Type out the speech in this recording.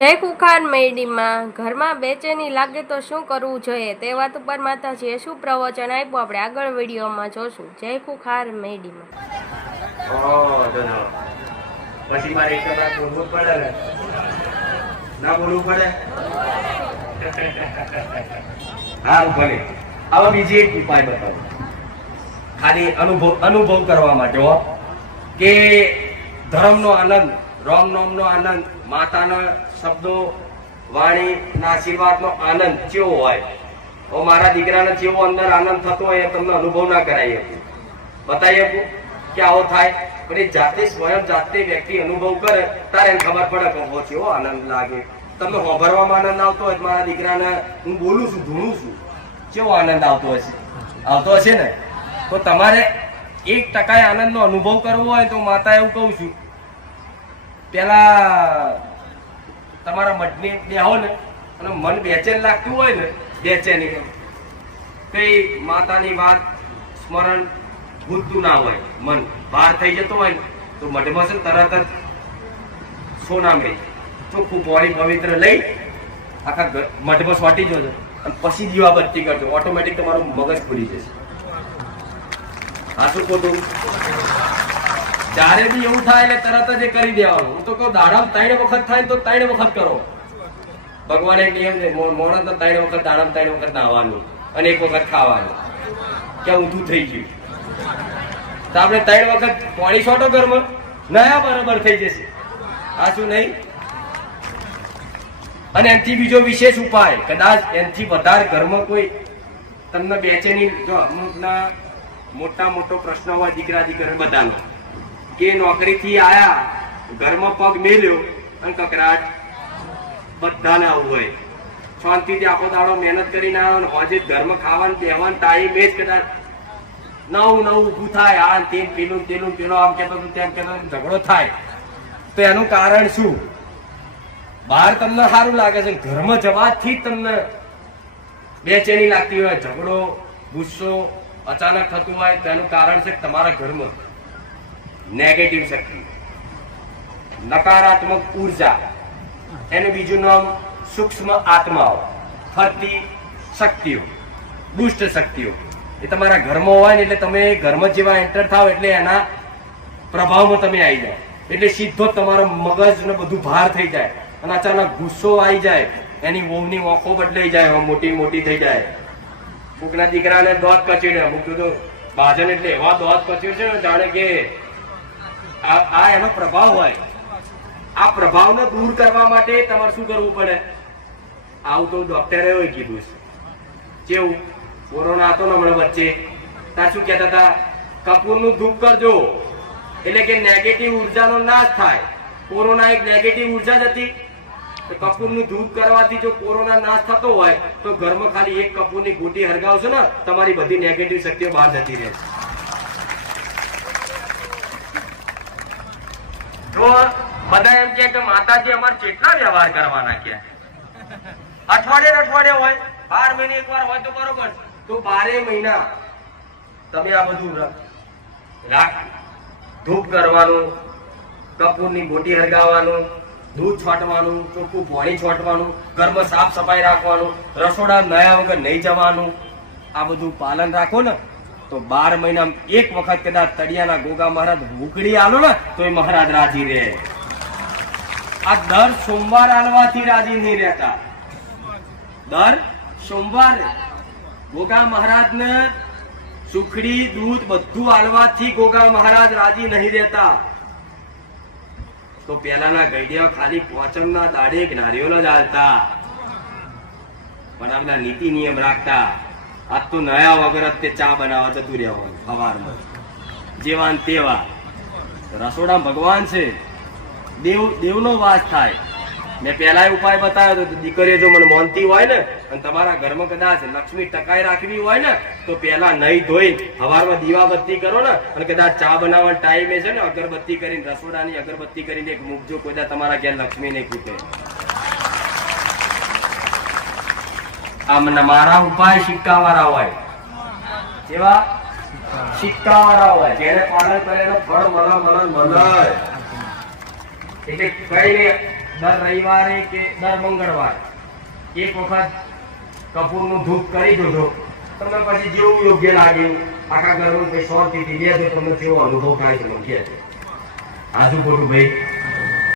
જય કુખાર મેડીમાં ઘરમાં બેચેની લાગે તો શું કરવું જોઈએ તે વાત ઉપર માતાજીએ શું પ્રવચન આપ્યું આપણે આગળ વિડીયોમાં જોશું. જય કુખાર મેડીમાં. પછી મારે એક કલાક બોલવું પડે ને, ના બોલવું પડે. હા ભલે. હવે બીજી એક ઉપાય બતાવો, ખાલી અનુભવ કરવા માટે હો, કે ધર્મનો આનંદ, રામ નામનો આનંદ, માતાના શબ્દો વાણીના આશીર્વાદનો આનંદ કેવો હોય. હવે મારા દીકરાને જેવો અંદર આનંદ થતો હોય એ તમને અનુભવ ના કરાવી શકું, બતાવી શકું કે આવો થાય. પણ એ જાતે સ્વયં જાતે વ્યક્તિ અનુભવ કરે ત્યારે એને ખબર પડે કે હો કેવો આનંદ લાગે. તમને સાંભળવામાં આનંદ આવતો હોય, મારા દીકરાને હું બોલું છું, ધૂણું છું, કેવો આનંદ આવતો હશે ને. તો તમારે 1% આનંદનો અનુભવ કરવો હોય તો માતા એવું કહું છું, પેલા તમારા મઠને બેહો ને અને મન બેચેન લાગતું હોય ને, બેચેની કઈ માતાની વાત સ્મરણ ભૂલતું ના હોય, મન બહાર થઈ જતો હોય ને તો મઠમાં છે તરત જ સોનામણી ચોખ્ખું પાણી પવિત્ર લઈ આખા મઠમાં સોટી જજો અને પછી દીવાબત્તી કરજો, ઓટોમેટિક તમારું મગજ ખુલી જશે. આ શું ખોટું? જ્યારે બી એવું થાય એટલે તરત જ કરી દેવાનું. હું તો કહું દાડામાં 3 વખત થાય તો 3 વખત કરો. ભગવાન એક નિયમ છે, મોણસ તો 3 વખત દાડામાં 3 વખત નાહવાનું અને 1 વખત ખાવાનું. ક્યાં ઊંધું થઈ ગયું? તો આપણે 3 વખત પાણી છોટો ઘરમાં નયા બરાબર થઈ જશે. આ શું નહીં? અને એનાથી બીજો વિશેષ ઉપાય, કદાચ એનાથી વધારે ઘરમાં કોઈ તમને બેચેની, જો અમુકના મોટો પ્રશ્ન હોય દીકરા દીકરી બધાનો, કે નોકરીથી આયા, ઘરમાં પગ મેલ્યો અને કકરાટ બધાને આવું હોય. શાંતિથી આખો દાડો મહેનત કરીને આવ્યો, હોજે ઘરમાં ખાવાનું પહેવાનું ટાઈમે જ કદાચ નવું ઊભું થાય, આ તેમ પેલું આમ કહેતો તેમ કહેતો ઝઘડો થાય. તો એનું કારણ શું? બહાર તમને સારું લાગે છે, ઘરમાં જવાથી તમને બેચેની લાગતી હોય, ઝઘડો ગુસ્સો અચાનક થતું હોય, તો એનું કારણ છે તમારા ઘરમાં નેગેટિવ શક્તિ, નકારાત્મક ઉર્જા, એનું બીજું નામ સૂક્ષ્મ આત્માઓ, ફરતી શક્તિઓ, દુષ્ટ શક્તિઓ, એ તમારા ઘરમાં હોય ને એટલે તમે ઘરમાં જેવા એન્ટર થાવ એટલે એના પ્રભાવમાં તમે આવી જાઓ, એટલે સીધો તમારો મગજ ને બધું ભાર થઈ જાય અને અચાનક ગુસ્સો આવી જાય, એની વહુની આંખો બદલાઈ જાય, મોટી થઈ જાય. કોકના દીકરાને દોત કચીડે, મૂક્યું તો ભાજન એટલે એવા દોત કચીડ છે ને જાણે કે આ એનો પ્રભાવ હોય. આ પ્રભાવને દૂર કરવા માટે તમારે શું કરવું પડે? આવું તો ડોક્ટરે કીધું છે. કેવું? કોરોના હતો ને હમણાં વચ્ચે, ત્યાં શું કહેતા હતા? કપૂરનું ધૂપ કરજો એટલે કે નેગેટિવ ઉર્જાનો નાશ થાય. કોરોના એક નેગેટિવ ઉર્જા જ હતી. કપૂરનું ધૂપ કરવાથી જો કોરોના નાશ થતો હોય તો ઘરમાં ખાલી એક કપૂરની ગોટી હરગાવશો ને, તમારી બધી નેગેટિવ શક્તિઓ બહાર જતી રહેશે. તો બધા એમ કે માતાજી અમારે કેટલા વ્યવહાર કરવાના કે અઠવાડિયે હોય, 12 મહિને એકવાર હોય તો બરોબર, તો 12 મહિના તમે આ બધું ધૂપ કરવાનું, કપૂરની ગોટી હરગાવવાનું, દૂધ છોટવાનું, ચોખ્ખું પાણી છોટવાનું, ઘરમાં સાફ સફાઈ રાખવાનું, રસોડા નયા વગર નહીં જવાનું, આ બધું પાલન રાખો ને તો 12 મહિના એક વખત કદાચ તળિયાના ગોગા મહારાજ ઉકળી આલો ને તો એ મહારાજ રાજી રહે. આ દર સોમવાર આલવાથી રાજી નહીં રહેતા. દર સોમવારે ગોગા મહારાજને સુખડી દૂધ બધું આલવાથી ગોગા મહારાજ રાજી નહીં રહેતા. તો પેલાના ગઈડિયા ખાલી પોચમના દાડે નારિયેળ જ આલતા, પણ આ બધા નીતિ નિયમ રાખતા. આજ તો નયા વગર જ તે ચા બનાવવા જતું રહેવાનું સવારમાં, જેવા ને તેવા. રસોડા ભગવાન છે, દેવનો વાસ થાય. મેં પેલા ઉપાય બતાવ્યો હતો, દીકરીઓ જો મને માનતી હોય ને અને તમારા ઘરમાં કદાચ લક્ષ્મી ટકાઈ રાખવી હોય ને તો પેલા નહીં ધોઈ સવારમાં દીવાબત્તી કરો ને, અને કદાચ ચા બનાવવાનો ટાઈમે છે ને અગરબત્તી કરીને, રસોડાની અગરબત્તી કરીને એક મૂકજો, કોઈ તમારા ઘેર લક્ષ્મી નહીં ખૂટે. મારા ઉપાય સિક્કા વાળા હોય, જેવા સિક્કા વાળા હોય, જેને પાલન કરે ફળ મળે. એટલે કઈ દર રવિવારે કે દર મંગળવારે એક વખત કપૂરનું ધૂપ કરી જોજો. તમને પછી જેવું યોગ્ય લાગે આખા ઘરમાં શાંતિથી બેસો તમને કેવો અનુભવ થાય છે મને કહેજો. આજુ ખોટું ભાઈ?